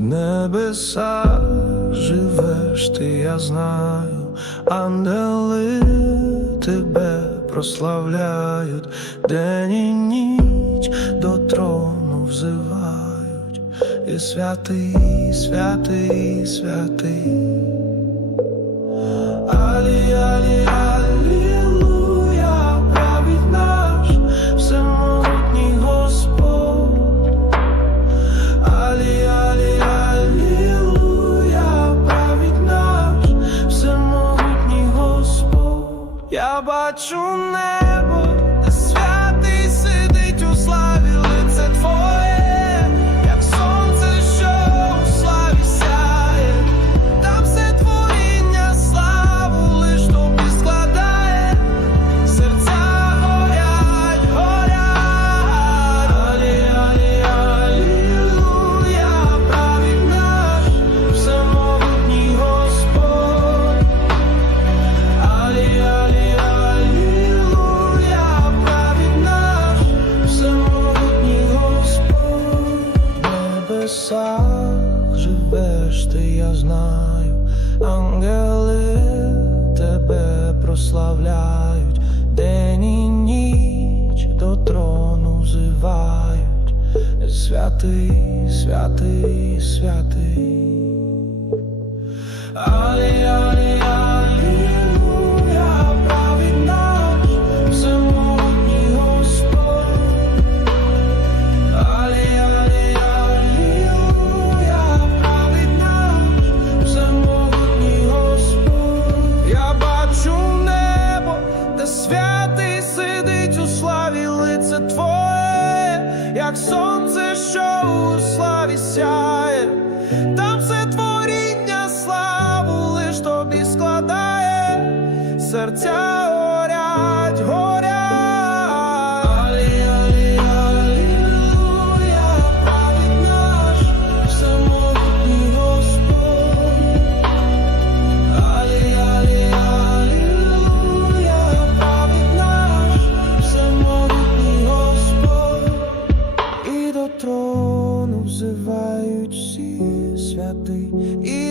небесах живеш ти, я знаю, ангели тебе прославляють, день і ніч до трону взивають, і святий, святий, святий. 알아주네. Живеш ти, я знаю, ангели тебе прославляють, день і ніч до трону зивають, святий, святий, святий. Сонце, що у славі сяє. Там все творіння славу лиш тобі складає, серця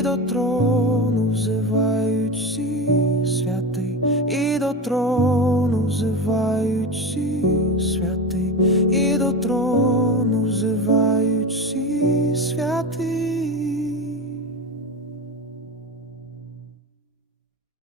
до трону взивають всі святи, і до трону взивають всі святи, і до трону взивають всі святий.